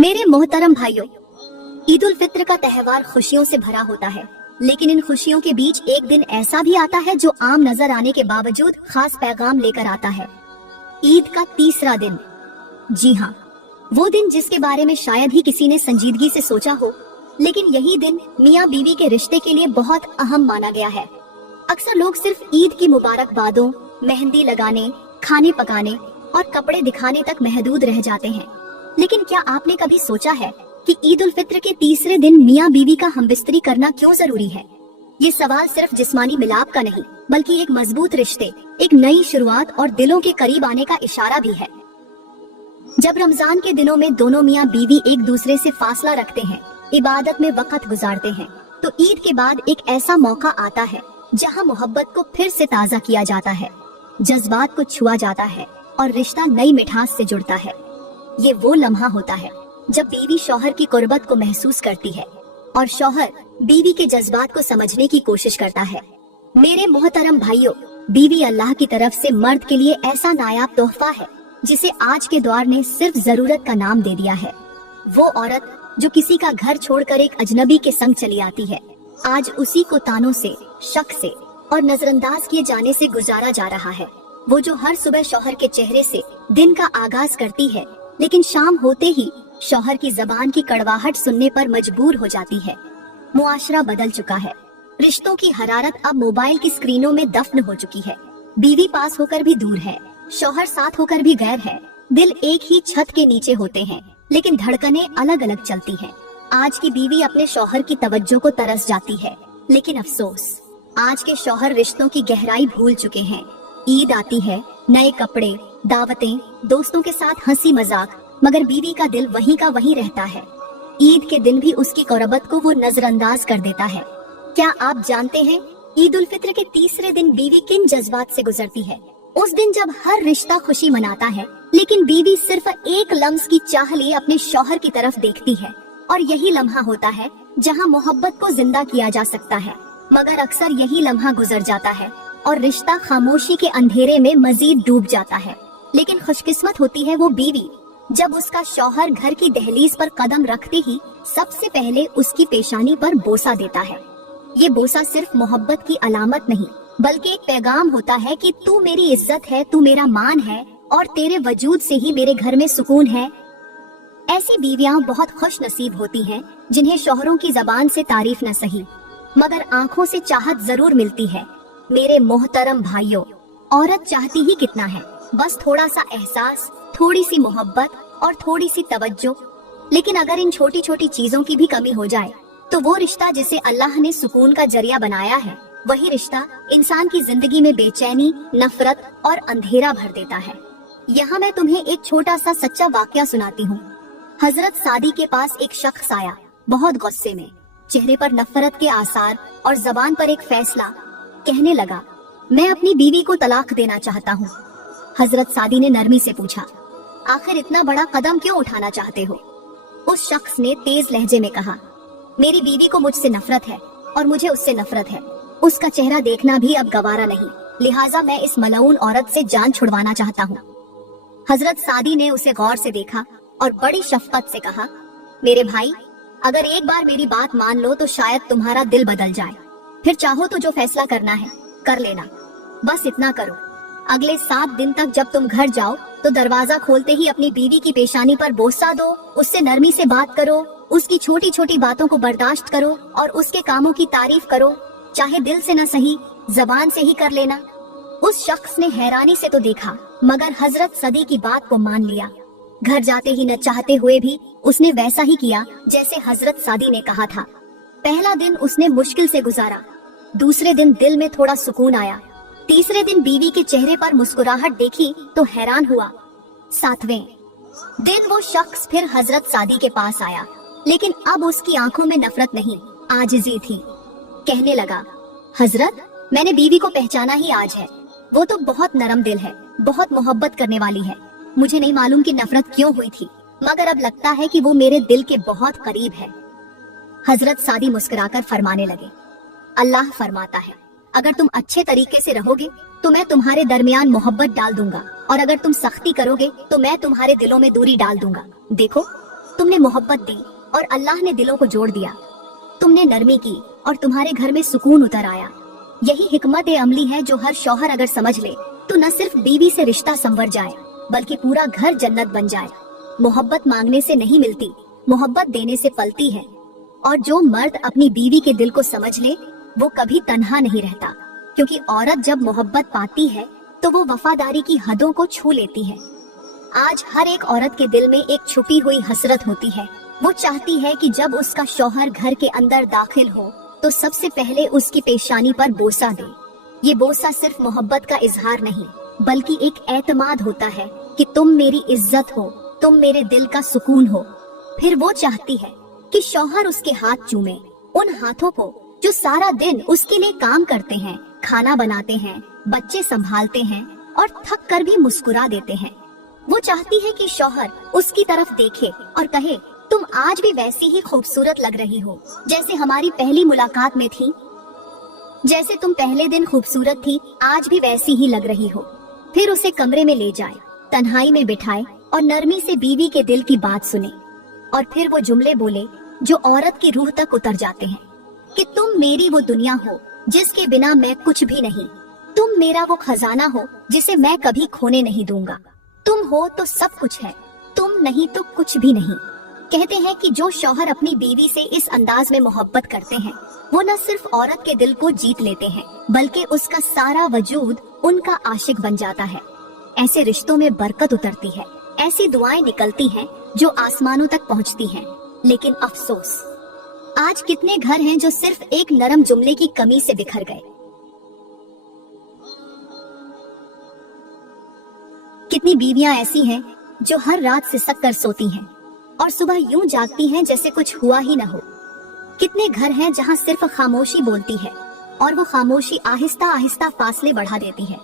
मेरे मोहतरम भाइयों, ईद उल फित्र का त्योहार खुशियों से भरा होता है, लेकिन इन खुशियों के बीच एक दिन ऐसा भी आता है जो आम नजर आने के बावजूद खास पैगाम लेकर आता है। ईद का तीसरा दिन। जी हाँ, वो दिन जिसके बारे में शायद ही किसी ने संजीदगी से सोचा हो, लेकिन यही दिन मियाँ बीवी के रिश्ते के लिए बहुत अहम माना गया है। अक्सर लोग सिर्फ ईद की मुबारकबादों, मेहंदी लगाने, खाने पकाने और कपड़े दिखाने तक महदूद रह जाते हैं, लेकिन क्या आपने कभी सोचा है कि ईद उल फित्र के तीसरे दिन मियाँ बीवी का हमबिस्तरी करना क्यों जरूरी है? ये सवाल सिर्फ जिस्मानी मिलाप का नहीं, बल्कि एक मजबूत रिश्ते, एक नई शुरुआत और दिलों के करीब आने का इशारा भी है। जब रमजान के दिनों में दोनों मियाँ बीवी एक दूसरे से फासला रखते हैं, इबादत में वक्त गुजारते हैं, तो ईद के बाद एक ऐसा मौका आता है जहाँ मोहब्बत को फिर से ताज़ा किया जाता है, जज्बात को छुआ जाता है और रिश्ता नई मिठास से जुड़ता है। ये वो लम्हा होता है जब बीवी शौहर की कुर्बत को महसूस करती है और शौहर बीवी के जज्बात को समझने की कोशिश करता है। मेरे मोहतरम भाइयों, बीवी अल्लाह की तरफ से मर्द के लिए ऐसा नायाब तोहफा है जिसे आज के दौर ने सिर्फ जरूरत का नाम दे दिया है। वो औरत जो किसी का घर छोड़कर एक अजनबी के संग चली आती है, आज उसी को तानों से, शक से और नजरअंदाज किए जाने से गुजारा जा रहा है। वो जो हर सुबह शौहर के चेहरे से दिन का आगाज करती है, लेकिन शाम होते ही शौहर की जबान की कड़वाहट सुनने पर मजबूर हो जाती है। मुआशरा बदल चुका है, रिश्तों की हरारत अब मोबाइल की स्क्रीनों में दफन हो चुकी है। बीवी पास होकर भी दूर है, शौहर साथ होकर भी गैर है। दिल एक ही छत के नीचे होते हैं, लेकिन धड़कनें अलग अलग चलती हैं। आज की बीवी अपने शौहर की तवज्जो को तरस जाती है, लेकिन अफसोस, आज के शौहर रिश्तों की गहराई भूल चुके हैं। ईद आती है, नए कपड़े, दावतें, दोस्तों के साथ हंसी मजाक, मगर बीवी का दिल वहीं का वहीं रहता है। ईद के दिन भी उसकी कुर्बत को वो नजरअंदाज कर देता है। क्या आप जानते हैं ईद उल फित्र के तीसरे दिन बीवी किन जज्बात से गुजरती है? उस दिन जब हर रिश्ता खुशी मनाता है, लेकिन बीवी सिर्फ एक लम्स की चाह लिए अपने शौहर की तरफ देखती है, और यही लम्हा होता है जहां मोहब्बत को जिंदा किया जा सकता है। मगर अक्सर यही लम्हा गुजर जाता है और रिश्ता खामोशी के अंधेरे में मजीद डूब जाता है। लेकिन खुशकिस्मत होती है वो बीवी जब उसका शौहर घर की दहलीज पर कदम रखते ही सबसे पहले उसकी पेशानी पर बोसा देता है। ये बोसा सिर्फ मोहब्बत की अलामत नहीं, बल्कि एक पैगाम होता है कि तू मेरी इज्जत है, तू मेरा मान है और तेरे वजूद से ही मेरे घर में सुकून है। ऐसी बीवियां बहुत खुश नसीब होती हैं जिन्हें शौहरों की जबान से तारीफ न सही, मगर आंखों से चाहत जरूर मिलती है। मेरे मोहतरम भाइयों, औरत चाहती ही कितना है, बस थोड़ा सा एहसास, थोड़ी सी मोहब्बत और थोड़ी सी तवज्जो। लेकिन अगर इन छोटी छोटी चीजों की भी कमी हो जाए, तो वो रिश्ता जिसे अल्लाह ने सुकून का जरिया बनाया है, वही रिश्ता इंसान की जिंदगी में बेचैनी, नफरत और अंधेरा भर देता है। यहाँ मैं तुम्हें एक छोटा सा सच्चा वाकया सुनाती हूँ। हजरत सादी के पास एक शख्स आया, बहुत गुस्से में, चेहरे पर नफरत के आसार और जबान पर एक फैसला। कहने लगा, मैं अपनी बीवी को तलाक देना चाहता हूँ। हजरत सादी ने नरमी से पूछा, आखिर इतना बड़ा कदम क्यों उठाना चाहते हो? उस शख्स ने तेज लहजे में कहा, मेरी बीवी को मुझसे नफरत है और मुझे उससे नफरत है। उसका चेहरा देखना भी अब गवारा नहीं, लिहाजा मैं इस मलऊन औरत से जान छुड़वाना चाहता हूँ। हजरत सादी ने उसे गौर से देखा और बड़ी शफकत से कहा, मेरे भाई, अगर एक बार मेरी बात मान लो तो शायद तुम्हारा दिल बदल जाए। फिर चाहो तो जो फैसला करना है कर लेना। बस इतना करो, अगले 7 दिन तक जब तुम घर जाओ तो दरवाजा खोलते ही अपनी बीवी की पेशानी पर बोसा दो, उससे नरमी से बात करो, उसकी छोटी छोटी बातों को बर्दाश्त करो और उसके कामों की तारीफ करो, चाहे दिल से न सही, जबान से ही कर लेना। उस शख्स ने हैरानी से तो देखा, मगर हजरत सदी की बात को मान लिया। घर जाते ही न चाहते हुए भी उसने वैसा ही किया जैसे हजरत सादी ने कहा था। पहला दिन उसने मुश्किल से गुजारा, दूसरे दिन दिल में थोड़ा सुकून आया, तीसरे दिन बीवी के चेहरे पर मुस्कुराहट देखी तो हैरान हुआ। 7वें दिन वो शख्स फिर हजरत सादी के पास आया, लेकिन अब उसकी आंखों में नफरत नहीं, आजिज़ी थी। कहने लगा, हजरत, मैंने बीवी को पहचाना ही आज है। वो तो बहुत नरम दिल है, बहुत मोहब्बत करने वाली है। मुझे नहीं मालूम कि नफरत क्यों हुई थी, मगर अब लगता है कि वो मेरे दिल के बहुत करीब है। हजरत सादी मुस्कुराकर फरमाने लगे, अल्लाह फरमाता है, अगर तुम अच्छे तरीके से रहोगे तो मैं तुम्हारे दरमियान मोहब्बत डाल दूंगा, और अगर तुम सख्ती करोगे तो मैं तुम्हारे दिलों में दूरी डाल दूंगा। देखो, तुमने मोहब्बत दी और अल्लाह ने दिलों को जोड़ दिया। तुमने नरमी की और तुम्हारे घर में सुकून उतर आया। यही हिकमत अमली है जो हर शौहर अगर समझ ले तो न सिर्फ बीवी से रिश्ता संवर जाए बल्कि पूरा घर जन्नत बन जाए। मोहब्बत मांगने से नहीं मिलती, मोहब्बत देने से पलती है। और जो मर्द अपनी बीवी के दिल को समझ ले वो कभी तन्हा नहीं रहता, क्योंकि औरत जब मोहब्बत पाती है तो वो वफादारी की हदों को छू लेती है। आज हर एक औरत के दिल में एक छुपी हुई हसरत होती है। वो चाहती है कि जब उसका शौहर घर के अंदर दाखिल हो तो सबसे पहले उसकी पेशानी पर बोसा दे। ये बोसा सिर्फ मोहब्बत का इजहार नहीं बल्कि एक एतमाद होता है कि तुम मेरी इज्जत हो, तुम मेरे दिल का सुकून हो। फिर वो चाहती है कि शौहर उसके हाथ चूमे, उन हाथों को जो सारा दिन उसके लिए काम करते हैं, खाना बनाते हैं, बच्चे संभालते हैं और थक कर भी मुस्कुरा देते हैं। वो चाहती है कि शौहर उसकी तरफ देखे और कहे, तुम आज भी वैसी ही खूबसूरत लग रही हो जैसे हमारी पहली मुलाकात में थी। जैसे तुम पहले दिन खूबसूरत थी, आज भी वैसी ही लग रही हो। फिर उसे कमरे में ले जाए, तन्हाई में बिठाए और नरमी से बीवी के दिल की बात सुने और फिर वो जुमले बोले जो औरत की रूह तक उतर जाते हैं कि तुम मेरी वो दुनिया हो जिसके बिना मैं कुछ भी नहीं। तुम मेरा वो खजाना हो जिसे मैं कभी खोने नहीं दूंगा। तुम हो तो सब कुछ है, तुम नहीं तो कुछ भी नहीं। कहते हैं कि जो शौहर अपनी बीवी से इस अंदाज में मोहब्बत करते हैं वो न सिर्फ औरत के दिल को जीत लेते हैं बल्कि उसका सारा वजूद उनका आशिक बन जाता है। ऐसे रिश्तों में बरकत उतरती है, ऐसी दुआएं निकलती हैं जो आसमानों तक पहुंचती हैं। लेकिन अफसोस, आज कितने घर हैं जो सिर्फ एक नरम जुमले की कमी से बिखर गए। कितनी बीवियां ऐसी हैं जो हर रात सिसक कर सोती हैं और सुबह यूं जागती हैं जैसे कुछ हुआ ही न हो। कितने घर हैं जहां सिर्फ खामोशी बोलती है और वो खामोशी आहिस्ता आहिस्ता फासले बढ़ा देती है।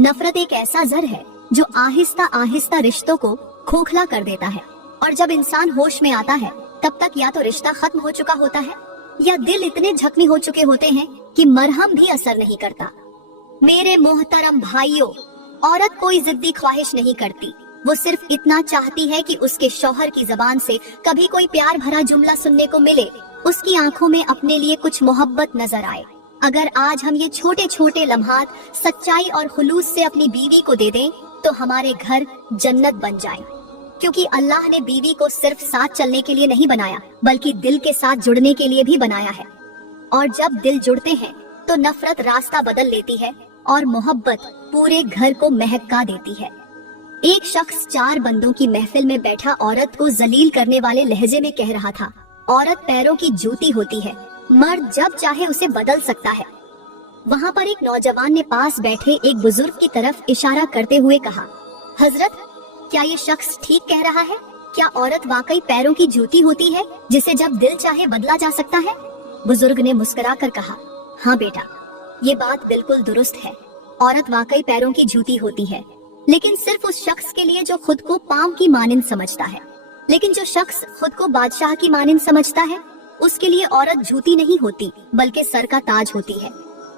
नफरत एक ऐसा जहर है जो आहिस्ता आहिस्ता रिश्तों को खोखला कर देता है और जब इंसान होश में आता है तब तक या तो रिश्ता खत्म हो चुका होता है या दिल इतने जख्मी हो चुके होते हैं कि मरहम भी असर नहीं करता। मेरे मोहतरम भाइयों, औरत कोई जिद्दी ख्वाहिश नहीं करती, वो सिर्फ इतना चाहती है कि उसके शौहर की जबान से कभी कोई प्यार भरा जुमला सुनने को मिले, उसकी आंखों में अपने लिए कुछ मोहब्बत नजर आए। अगर आज हम ये छोटे छोटे लम्हात सच्चाई और खुलूस से अपनी बीवी को दे दें तो हमारे घर जन्नत बन जाए, क्योंकि अल्लाह ने बीवी को सिर्फ साथ चलने के लिए नहीं बनाया बल्कि दिल के साथ जुड़ने के लिए भी बनाया है। और जब दिल जुड़ते हैं तो नफरत रास्ता बदल लेती है और मोहब्बत पूरे घर को महका देती है। एक शख्स 4 बंदों की महफिल में बैठा औरत को जलील करने वाले लहजे में कह रहा था, औरत पैरों की जूती होती है, मर्द जब चाहे उसे बदल सकता है। वहाँ पर एक नौजवान ने पास बैठे एक बुजुर्ग की तरफ इशारा करते हुए कहा, हजरत, क्या ये शख्स ठीक कह रहा है? क्या औरत वाकई पैरों की जूती होती है जिसे जब दिल चाहे बदला जा सकता है? बुजुर्ग ने मुस्कुराकर कहा, हाँ बेटा, ये बात बिल्कुल दुरुस्त है। औरत वाकई पैरों की जूती होती है, लेकिन सिर्फ उस शख्स के लिए जो खुद को पांव की मानिंद समझता है। लेकिन जो शख्स खुद को बादशाह की मानिंद समझता है, उसके लिए औरत जूती नहीं होती बल्कि सर का ताज होती है,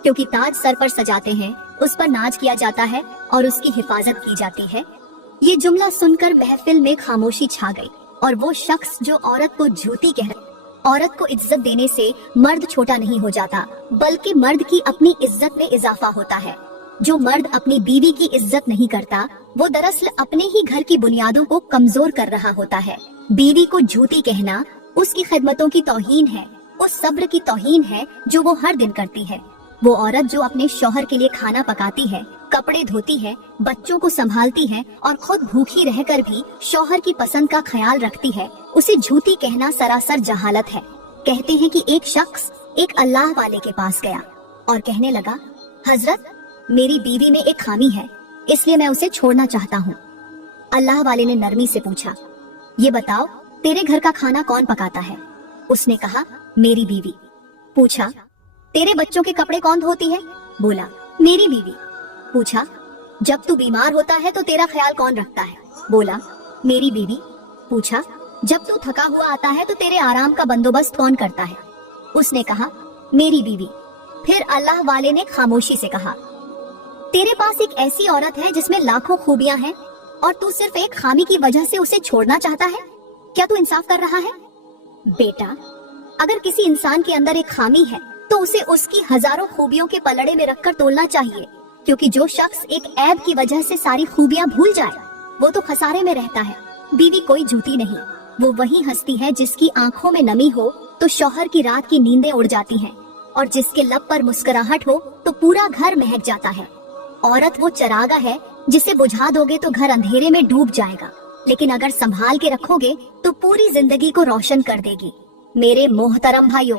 क्योंकि ताज सर पर सजाते हैं, उस पर नाज किया जाता है और उसकी हिफाजत की जाती है। ये जुमला सुनकर महफिल में खामोशी छा गई और वो शख्स जो औरत को जूती कह रहा, औरत को इज्जत देने से मर्द छोटा नहीं हो जाता बल्कि मर्द की अपनी इज्जत में इजाफा होता है। जो मर्द अपनी बीवी की इज्जत नहीं करता वो दरअसल अपने ही घर की बुनियादों को कमजोर कर रहा होता है। बीवी को झूठी कहना उसकी खिदमतों की तौहीन है, उस सब्र की तौहीन है जो वो हर दिन करती है। वो औरत जो अपने शौहर के लिए खाना पकाती है, कपड़े धोती है, बच्चों को संभालती है और खुद भूखी रहकर भी शौहर की पसंद का ख्याल रखती है, उसे झूठी कहना सरासर जहालत है। कहते हैं कि एक शख्स एक अल्लाह वाले के पास गया और कहने लगा, हजरत, मेरी बीवी में एक खामी है, इसलिए मैं उसे छोड़ना चाहता हूँ। अल्लाह वाले ने नरमी से पूछा, ये बताओ तेरे घर का खाना कौन पकाता है? उसने कहा, मेरी बीवी। पूछा, तेरे बच्चों के कपड़े कौन धोती है? बोला, मेरी बीवी। पूछा, जब तू बीमार होता है तो तेरा ख्याल कौन रखता है? बोला, मेरी बीवी। पूछा, जब तू थका हुआ आता है तो तेरे आराम का बंदोबस्त कौन करता है? उसने कहा, मेरी बीवी। फिर अल्लाह वाले ने खामोशी से कहा, तेरे पास एक ऐसी औरत है जिसमें लाखों खूबियां हैं और तू सिर्फ एक खामी की वजह से उसे छोड़ना चाहता है? क्या तू इंसाफ कर रहा है? बेटा, अगर किसी इंसान के अंदर एक खामी है तो उसे उसकी हजारों खूबियों के पलड़े में रखकर तोलना चाहिए, क्योंकि जो शख्स एक ऐब की वजह से सारी खूबियां भूल जाए वो तो खसारे में रहता है। बीवी कोई झूठी नहीं, वो वही हस्ती है जिसकी आंखों में नमी हो तो शौहर की रात की नींदें उड़ जाती हैं, और जिसके लब पर मुस्कुराहट हो तो पूरा घर महक जाता है। औरत वो चरागा है जिसे बुझा दोगे तो घर अंधेरे में डूब जाएगा, लेकिन अगर संभाल के रखोगे तो पूरी जिंदगी को रोशन कर देगी। मेरे मोहतरम भाइयों,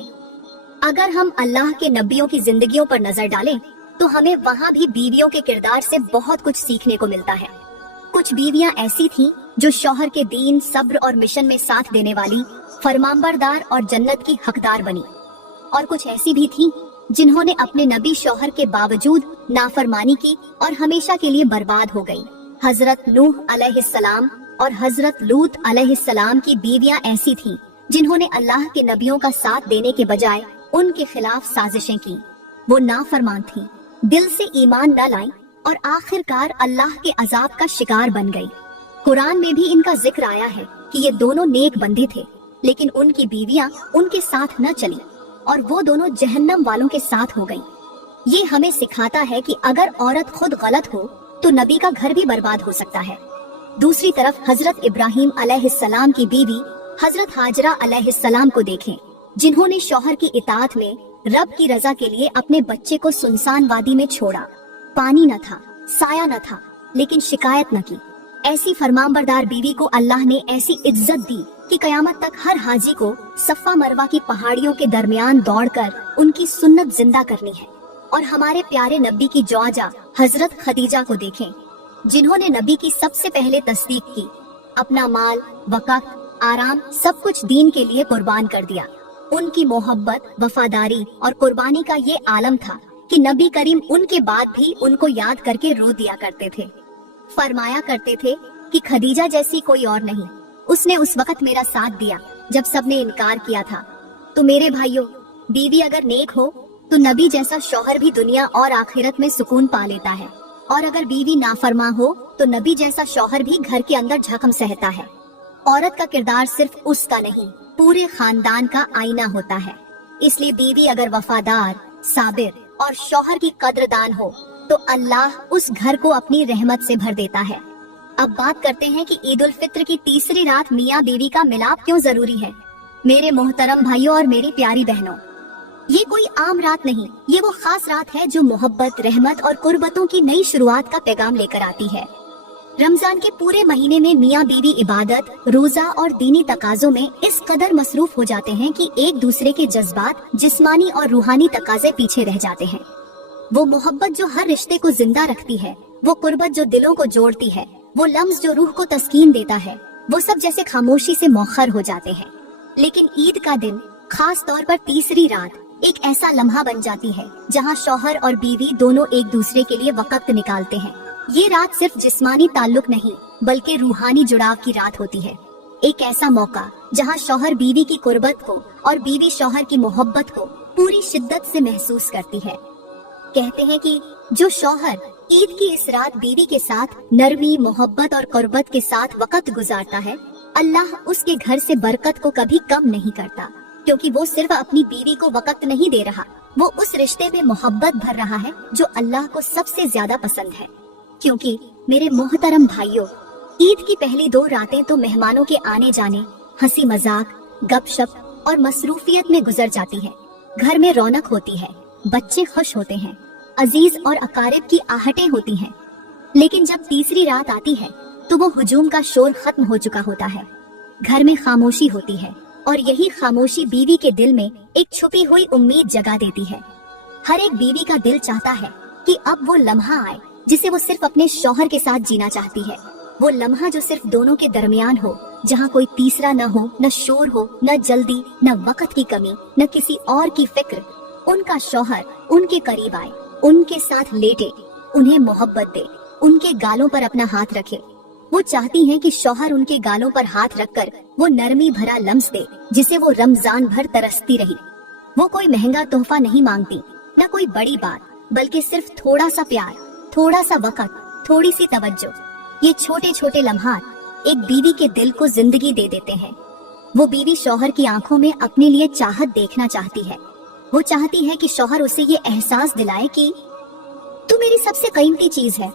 अगर हम अल्लाह के नबियों की जिंदगियों पर नजर डालें तो हमें वहाँ भी बीवियों के किरदार से बहुत कुछ सीखने को मिलता है। कुछ बीवियां ऐसी थीं जो शौहर के दीन, सब्र और मिशन में साथ देने वाली, फरमानबरदार और जन्नत की हकदार बनी, और कुछ ऐसी भी थीं जिन्होंने अपने नबी शौहर के बावजूद नाफरमानी की और हमेशा के लिए बर्बाद हो गई। हजरत नूह अलैहिस्सलाम और हजरत लूत अलैहिस्सलाम की बीवियां ऐसी थीं जिन्होंने अल्लाह के नबियों का साथ देने के बजाय उनके खिलाफ साजिशें की। वो नाफरमान थीं, दिल से ईमान न लाई और आखिरकार अल्लाह के अजाब का शिकार बन गई। कुरान में भी इनका जिक्र आया है कि ये दोनों नेक बंदे थे, लेकिन उनकी बीवियां उनके साथ न चली और वो दोनों जहन्नम वालों के साथ हो गईं। ये हमें सिखाता है कि अगर औरत खुद गलत हो तो नबी का घर भी बर्बाद हो सकता है। दूसरी तरफ हजरत इब्राहिम अलैहिस्सलाम की बीवी हजरत हाजरा अलैहिस्सलाम को देखें, जिन्होंने शौहर की इताअत में रब की रजा के लिए अपने बच्चे को सुनसान वादी में छोड़ा। पानी न था, साया न था, लेकिन शिकायत न की। ऐसी फरमानबरदार बीवी को अल्लाह ने ऐसी इज्जत दी कि कयामत तक हर हाजी को सफा मरवा की पहाड़ियों के दरमियान दौड़कर उनकी सुन्नत जिंदा करनी है। और हमारे प्यारे नबी की जौजा हजरत खदीजा को देखें, जिन्होंने नबी की सबसे पहले तस्दीक की, अपना माल, वक़्त, आराम सब कुछ दीन के लिए कुर्बान कर दिया। उनकी मोहब्बत, वफादारी और कुर्बानी का ये आलम था कि नबी करीम उनके बाद भी उनको याद करके रो दिया करते थे। फरमाया करते थे कि खदीजा जैसी कोई और नहीं, उसने उस वक्त मेरा साथ दिया जब सबने इनकार किया था। तो मेरे भाइयों, बीवी अगर नेक हो तो नबी जैसा शौहर भी दुनिया और आखिरत में सुकून पा लेता है, और अगर बीवी नाफरमा हो तो नबी जैसा शौहर भी घर के अंदर झकम सहता है। औरत का किरदार सिर्फ उसका नहीं, पूरे खानदान का आईना होता है। इसलिए बीवी अगर वफादार, साबिर और शौहर की कद्रदान हो तो अल्लाह उस घर को अपनी रहमत से भर देता है। अब बात करते हैं कि ईद उल फित्र की तीसरी रात मियाँ बीवी का मिलाप क्यों जरूरी है। मेरे मोहतरम भाइयों और मेरी प्यारी बहनों, ये कोई आम रात नहीं, ये वो खास रात है जो मोहब्बत, रहमत और कुर्बतों की नई शुरुआत का पैगाम लेकर आती है। रमजान के पूरे महीने में मियाँ बीवी इबादत, रोजा और दीनी तकाजों में इस कदर मसरूफ हो जाते हैं कि एक दूसरे के जज्बात, जिस्मानी और रूहानी तकाजे पीछे रह जाते हैं। वो मोहब्बत जो हर रिश्ते को जिंदा रखती है, वो कुर्बत जो दिलों को जोड़ती है, वो लम्स जो रूह को तस्कीन देता है, वो सब जैसे खामोशी से मौखर हो जाते हैं। लेकिन ईद का दिन, खास तौर पर तीसरी रात, एक ऐसा लम्हा बन जाती है जहाँ शौहर और बीवी दोनों एक दूसरे के लिए वक़्त निकालते हैं। ये रात सिर्फ जिस्मानी ताल्लुक नहीं बल्कि रूहानी जुड़ाव की रात होती है। एक ऐसा मौका जहाँ शौहर बीवी की कुर्बत को और बीवी शौहर की मोहब्बत को पूरी शिद्दत से महसूस करती है। कहते हैं कि जो शौहर ईद की इस रात बीवी के साथ नरमी, मोहब्बत और कुर्बत के साथ वक़्त गुजारता है, अल्लाह उसके घर से बरकत को कभी कम नहीं करता, क्योंकि वो सिर्फ अपनी बीवी को वक़्त नहीं दे रहा, वो उस रिश्ते में मोहब्बत भर रहा है जो अल्लाह को सबसे ज्यादा पसंद है। क्योंकि मेरे मोहतरम भाइयों, ईद की पहली 2 रातें तो मेहमानों के आने जाने, हंसी मजाक, गपशप और मसरूफियत में गुजर जाती है। घर में रौनक होती है, बच्चे खुश होते हैं, अजीज और अकारिब की आहटें होती हैं। लेकिन जब तीसरी रात आती है तो वो हुजूम का शोर खत्म हो चुका होता है। घर में खामोशी होती है और यही खामोशी बीवी के दिल में एक छुपी हुई उम्मीद जगा देती है। हर एक बीवी का दिल चाहता है कि अब वो लम्हा आए जिसे वो सिर्फ अपने शौहर के साथ जीना चाहती है। वो लम्हा जो सिर्फ दोनों के दरमियान हो, जहाँ कोई तीसरा न हो, न शोर हो, न जल्दी, न वक़्त की कमी, न किसी और की फिक्र। उनका शौहर उनके करीब आए, उनके साथ लेटे, उन्हें मोहब्बत दे, उनके गालों पर अपना हाथ रखे। वो चाहती हैं कि शौहर उनके गालों पर हाथ रखकर वो नरमी भरा लम्स दे जिसे वो रमजान भर तरसती रही। वो कोई महंगा तोहफा नहीं मांगती, न कोई बड़ी बात, बल्कि सिर्फ थोड़ा सा प्यार, थोड़ा सा वक़्त, थोड़ी सी तवज्जो। ये छोटे छोटे लम्हात एक बीवी के दिल को जिंदगी दे देते हैं। वो बीवी शौहर की आंखों में अपने लिए चाहत देखना चाहती है। वो चाहती है कि शौहर उसे ये एहसास दिलाए कि तू मेरी सबसे कीमती चीज है।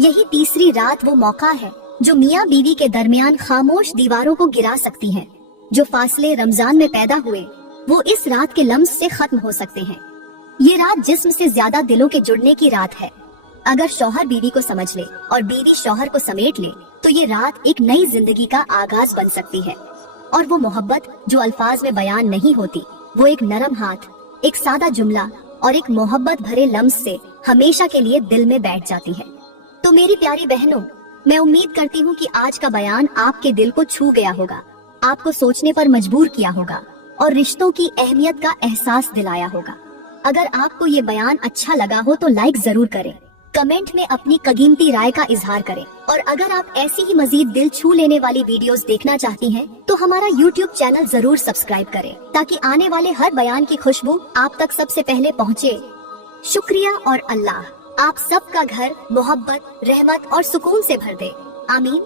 यही तीसरी रात वो मौका है जो मियाँ बीवी के दरमियान खामोश दीवारों को गिरा सकती है। जो फासले रमजान में पैदा हुए वो इस रात के लम्स से खत्म हो सकते हैं। ये रात जिस्म से ज्यादा दिलों के जुड़ने की रात है। अगर शौहर बीवी को समझ ले और बीवी शौहर को समेट ले तो ये रात एक नई जिंदगी का आगाज बन सकती है। और वो मोहब्बत जो अल्फाज में बयान नहीं होती, वो एक नरम हाथ, एक सादा जुमला और एक मोहब्बत भरे लम्स से हमेशा के लिए दिल में बैठ जाती है। तो मेरी प्यारी बहनों, मैं उम्मीद करती हूँ कि आज का बयान आपके दिल को छू गया होगा, आपको सोचने पर मजबूर किया होगा और रिश्तों की अहमियत का एहसास दिलाया होगा। अगर आपको ये बयान अच्छा लगा हो तो लाइक जरूर करें, कमेंट में अपनी कीमती राय का इजहार करें। और अगर आप ऐसी ही मजीद दिल छू लेने वाली वीडियोस देखना चाहती हैं, तो हमारा YouTube चैनल जरूर सब्सक्राइब करें ताकि आने वाले हर बयान की खुशबू आप तक सबसे पहले पहुँचे। शुक्रिया और अल्लाह आप सबका घर मोहब्बत, रहमत और सुकून से भर दे। आमीन।